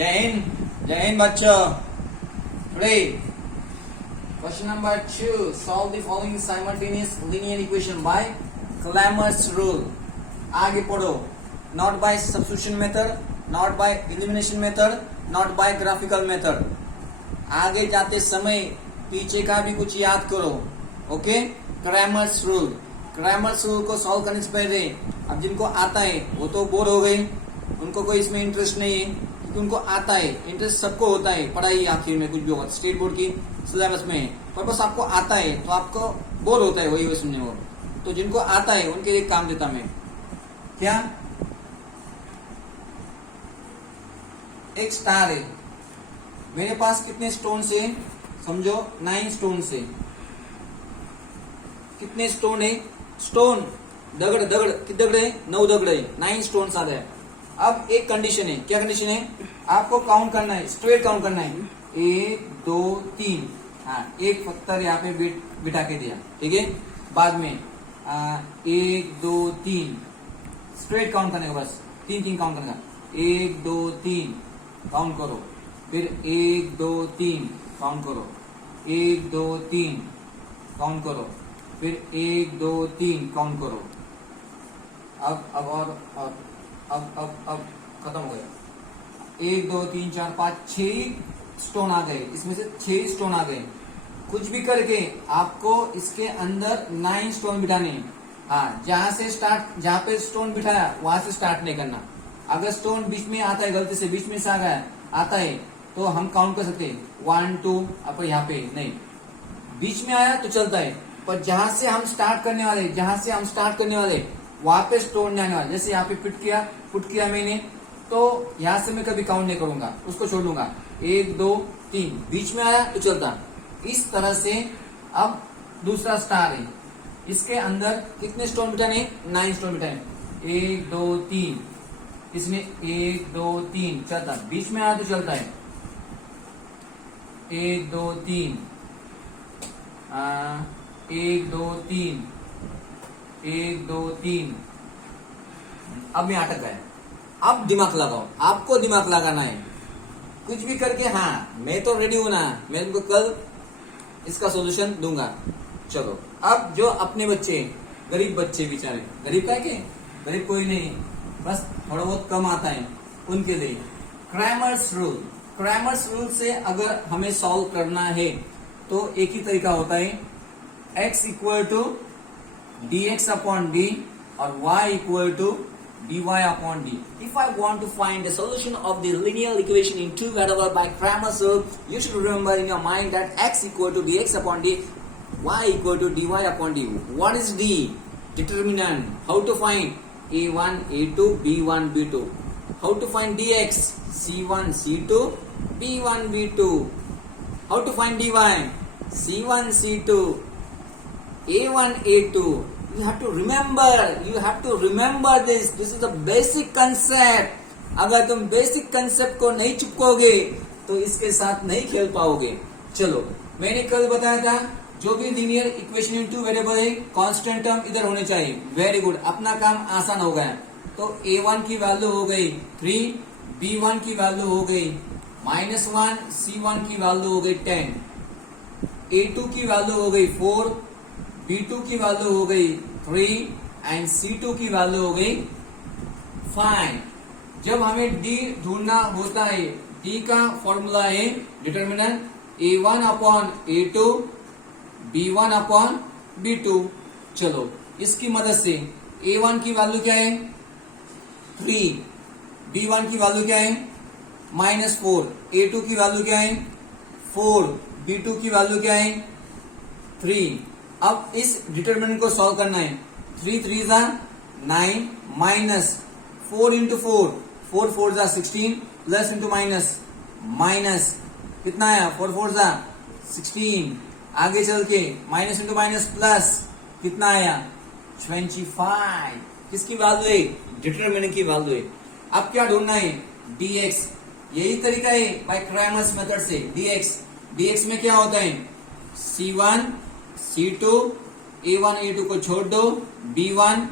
जय हिंद बच्चों। Today, question number 2. Solve the following simultaneous linear equation by Cramer's rule. आगे पढ़ो। Not by substitution method, not by elimination method, not by graphical method. आगे जाते समय पीछे का भी कुछ याद करो। Okay, Cramer's rule. Cramer's rule को सॉल्व करने से पहले अब जिनको आता है वो तो बोर हो गए, उनको कोई इसमें इंटरेस्ट नहीं है क्योंकि उनको आता है। इंटरेस्ट सबको होता है पढ़ाई आखिर में कुछ भी होगा, स्टेट बोर्ड की सिलेबस में है, पर बस आपको आता है तो आपको बोर होता है वही सुनने वो। तो जिनको आता है उनके लिए काम देता मैं। क्या एक स्टार है, मेरे पास कितने स्टोन से, समझो 9 स्टोन से। कितने स्टोन है? स्टोन दगड़ दगड़ कितने दगड़ है? 9 दगड़ है, 9 स्टोन आ रहे हैं। अब एक कंडीशन है। क्या कंडीशन है? आपको काउंट करना है, स्ट्रेट काउंट करना है। 1 2 3। हाँ, एक पत्थर यहाँ पे बिठा के दिया, ठीक है। बाद में 1 2 3 स्ट्रेट काउंट करने का, बस 3 काउंट करने का। 1 2 3 काउंट करो, फिर 1 2 3 काउंट करो, 1 2 3 काउंट करो, फिर 1 2 3 काउंट करो। अब खत्म हो गया। 1 2 3 4 5 6 स्टोन आ गए, इसमें से 6 स्टोन आ गए। कुछ भी करके आपको इसके अंदर 9 स्टोन बिठाने हैं। हाँ, जहां पे स्टोन बिठाया वहां से स्टार्ट नहीं करना। अगर स्टोन बीच में आता है, गलती से बीच में से आ गया आता है तो हम काउंट कर सकते हैं 1 2। अब यहाँ पे नहीं, बीच में आया तो चलता है, पर जहां से हम स्टार्ट करने वाले वहां पे स्टोन नहीं आने वाला। जैसे यहाँ पे पुट किया मैंने, तो यहाँ से मैं कभी काउंट नहीं करूंगा, उसको छोड़ दूंगा। 1 2 3 बीच में आया तो चलता। इस तरह से अब दूसरा स्टार है, इसके अंदर कितने स्टोन बिठाने? 9 स्टोन बिठाने। 1 2 3, इसमें 1 2 3 चलता, बीच में आया तो चलता है। 1 2 3 1 2 3 1 2 3। अब मैं अटक गया। अब दिमाग लगाओ, आपको दिमाग लगाना है कुछ भी करके। हाँ, मैं तो रेडी हूं ना, मैं तुमको कल इसका सॉल्यूशन दूंगा। चलो, अब जो अपने बच्चे, गरीब बच्चे बेचारे, गरीब का है कि गरीब कोई नहीं, बस थोड़ा बहुत कम आता है, उनके लिए क्रैमर्स रूल से अगर हमें सॉल्व करना है तो एक ही तरीका होता है। x equal to dx upon d और y equal to dy upon d. If I want to find the solution of the linear equation in two variables by Cramer's rule, you should remember in your mind that x equal to dx upon d, y equal to dy upon d. What is d? Determinant. How to find a1, a2, b1, b2. How to find dx? c1, c2, b1, b2. How to find dy? c1, c2, a1 a2. You have to remember this. This is a basic concept. अगर तुम basic concept को नहीं चिपकोगे तो इसके साथ नहीं खेल पाओगे। चलो, मैंने कल बताया था जो भी linear equation in two variable है, कांस्टेंट टर्म इधर होने चाहिए। वेरी गुड, अपना काम आसान हो गया। तो a1 की वैल्यू हो गई 3, b1 की वैल्यू हो गई -1, c1 की वैल्यू हो गई 10, a2 की वैल्यू हो गई 4, B2 की वैल्यू हो गई 3 एंड C2 की वैल्यू हो गई 5। जब हमें D ढूंढना होता है, D का फॉर्मूला है determinant A1 upon A2, B1 upon B2। चलो, इसकी मदद से A1 की वैल्यू क्या है? 3, B1 की वैल्यू क्या है? -4, A2 की वैल्यू क्या है? 4, B2 की वैल्यू क्या है? 3। अब इस डिटरमिनेंट को सॉल्व करना है। 3 3 जा 9 माइनस 4 इंटू 4, 4 4 जा 16 प्लस इंटू माइनस कितना आया? 4 4 जा 16। आगे चल के माइनस इंटू माइनस प्लस कितना आया? 25। किसकी वैल्यू है? डिटरमिनेंट की वैल्यू है। अब क्या ढूंढना है? dx। यही तरीका है बाय क्रैमर्स मेथड से। dx में क्या होता है? c1 c2, a1 a2 को छोड़ दो, b1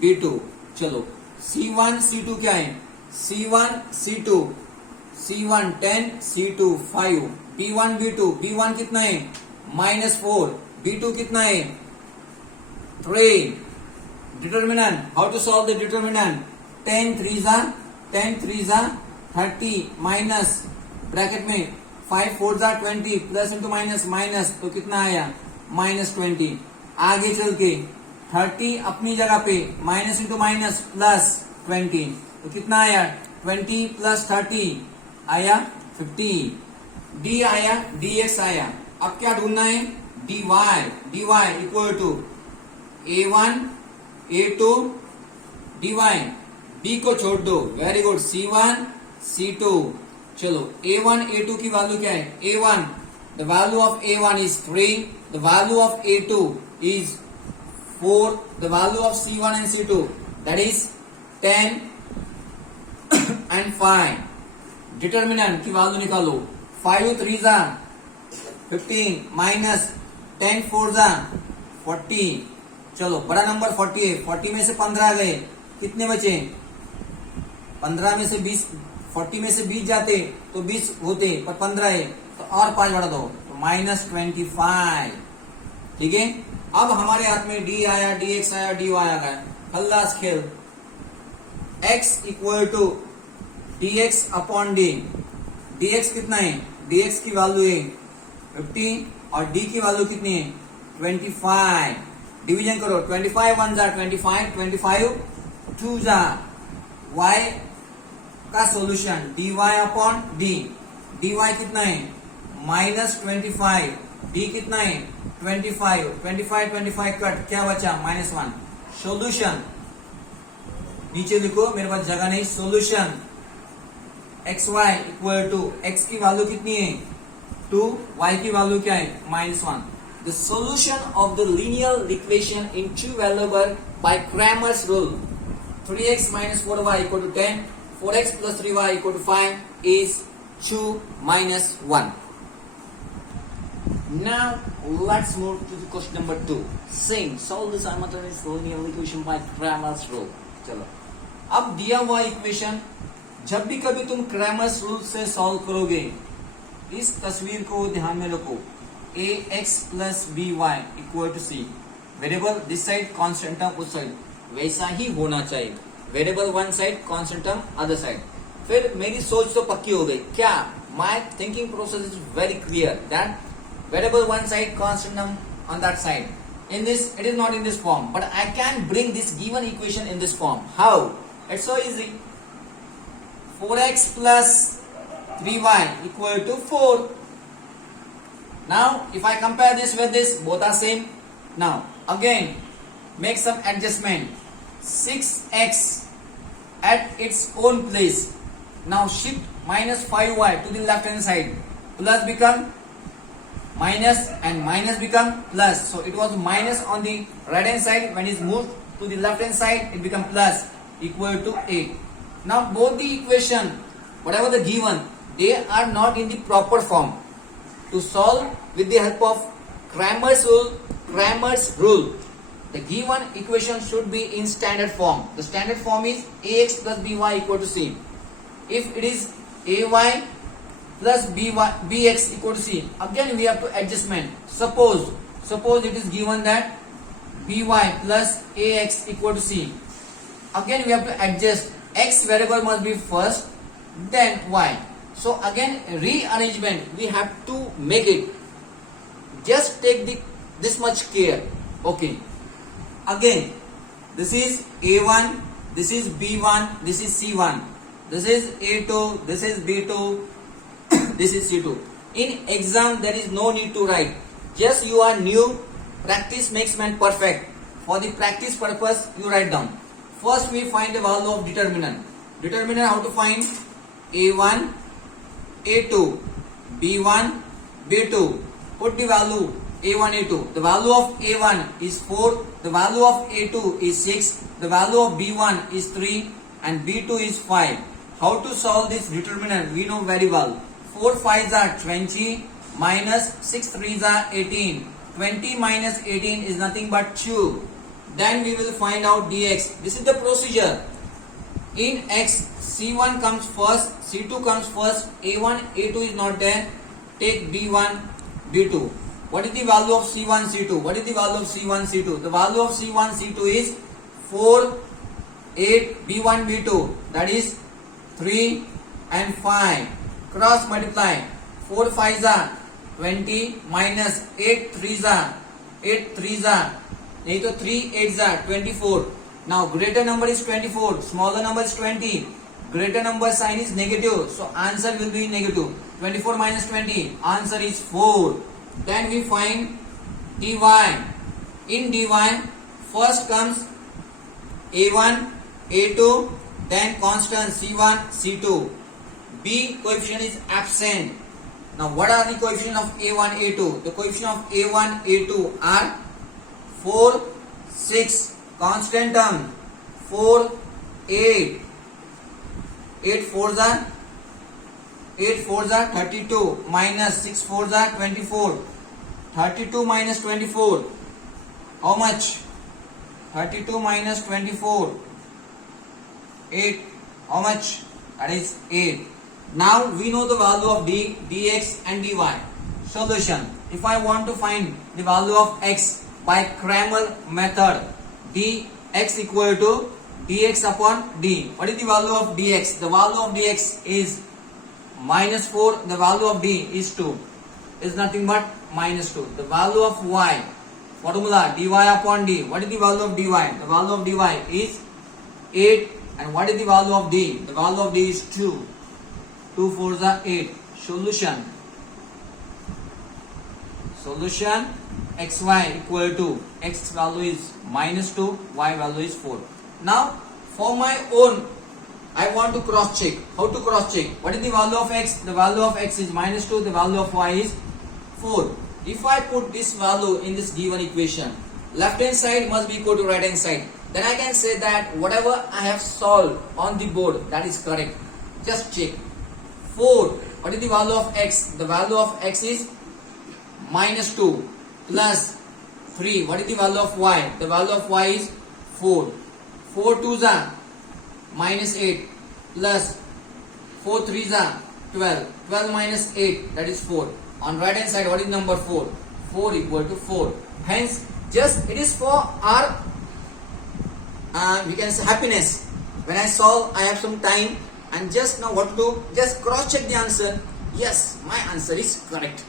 b2। चलो, c1 c2 क्या है? c1 c2 C1 10, C2 5, B1 B2, B1 कितना है -4, B2 कितना है 3. Determinant, how to solve the determinant? 10 3s are 30 minus bracket में 5 4s are 20 plus into minus minus तो कितना आया -20. आगे चल के 30 अपनी जगह पे माइनस इंटू माइनस प्लस 20 तो कितना आया 20 प्लस 30 आया 50. डी आया dx आया. अब क्या ढूंढना है dy equal to a1 a2 dy. b को छोड़ दो. Very good. c1 c2. चलो a1 a2 की वैल्यू क्या है a1 the value of a1 is 3, the value of a2 is 4, the value of c1 and c2 that is 10 and 5. Determinant की value निकालो. 5 3s are 15 minus 10 4s are 40. चलो बड़ा number 40 है. 40 में से 15 गए कितने बचे 15 में से 20 40 में से 20 जाते तो 20 होते पर 15 है तो और 5 बढ़ा दो तो -25. ठीक है. अब हमारे हाथ में d आया dx आया dy आ गया. खल्लास खेल. x equal to dx upon d. dx कितना है dx की वैल्यू है 50 और d की वैल्यू कितनी है 25. डिवीजन करो. 25 1 जा 25 25 2 जा y का solution dy upon d. dy कितना है -25. d कितना है 25 25 25 कट क्या बचा -1. सोल्यूशन नीचे लिखो मेरे पास जगह नहीं. Solution xy equal to x की वैल्यू कितनी है 2, y की वैल्यू क्या है -1. The solution of the linear equation in two variable by Cramer's rule 3x minus 4y equal to 10, 4x plus 3y equal to 5 is 2 minus 1. Now let's move to the question number 2. Saying solve the simultaneous linear equation by Cramer's rule. चलो अब दिया हुआ equation जब भी कभी तुम Cramer's rule से solve करोगे इस तस्वीर को ध्यान में रखो. ax plus by equal to c. Variable this side constant term उस साइड वैसा ही होना चाहिए. Variable one side constant term other side. फिर मेरी सोच तो पक्की हो गई. क्या my thinking process is very clear that variable one side constant term on that side. In this, it is not in this form, but I can bring this given equation in this form. How? It's so easy. 4x plus 3y equal to 4. Now, if I compare this with this, both are same. Now, again, make some adjustment. 6x at its own place. Now, shift minus 5y to the left hand side. Plus become minus and minus become plus. So it was minus on the right hand side. When it's moved to the left hand side, it become plus equal to 8. Now both the equation, whatever the given, they are not in the proper form. To solve with the help of Cramer's rule, the given equation should be in standard form. The standard form is ax plus by equal to c. If it is ay plus bx equal to c. Again we have to adjustment. Suppose it is given that by plus ax equal to c. Again we have to adjust. X variable must be first, then y. So again rearrangement we have to make it. Just take this much care. Okay. Again this is a1, this is b1, this is c1, this is a2, this is b2. This is C2. In exam, there is no need to write. Just you are new. Practice makes man perfect. For the practice purpose, you write down. First, we find the value of determinant. Determinant, how to find? A1, A2, B1, B2. Put the value A1, A2. The value of A1 is 4. The value of A2 is 6. The value of B1 is 3. And B2 is 5. How to solve this determinant? We know very well. 4 5s are 20 minus 6 3s are 18. 20 minus 18 is nothing but 2. Then we will find out dx. This is the procedure. In x C1 comes first, C2 comes first, A1, A2 is not there. Take B1, B2. What is the value of C1, C2? What is the value of C1, C2? The value of C1, C2 is 4, 8, B1, B2. That is 3 and 5. Cross multiply. 4 5s are 20 minus 8 3s are 8 3s are. नहीं तो 3 8s are 24. Now greater number is 24. Smaller number is 20. Greater number sign is negative. So answer will be negative. 24 minus 20. Answer is 4. Then we find dy. In dy, first comes a1, a2, then constant c1, c2. B coefficient is absent. Now what are the coefficient of a1, a2? The coefficient of a1, a2 are 4, 6. Constant term 4, 8. 8 4s are 32 minus 6 4s are 24. 32 minus 24. How much? 32 minus 24. 8. How much? That is 8. Now we know the value of dx and dy. Solution. If I want to find the value of x by Cramer method, dx equal to dx upon d. What is the value of dx? The value of dx is minus 4. The value of d is 2. Is nothing but minus 2. The value of y, formula dy upon d. What is the value of dy? The value of dy is 8. And what is the value of d? The value of d is 2. 2 4s are 8. Solution. Solution xy equal to x value is minus 2, y value is 4. Now for my own, I want to cross check. How to cross check? What is the value of x? The value of x is minus 2, the value of y is 4. If I put this value in this given equation, left hand side must be equal to right hand side. Then I can say that whatever I have solved on the board, that is correct. Just check. 4. What is the value of x? The value of x is minus 2 plus 3. What is the value of y? The value of y is 4. 4 2s are minus 8 plus 4 3s are 12. 12 minus 8, that is 4. On right hand side, what is number 4? 4 equal to 4. Hence, just it is for our we can say happiness. When I solve, I have some time and just now what to do? Just cross check the answer. Yes, my answer is correct.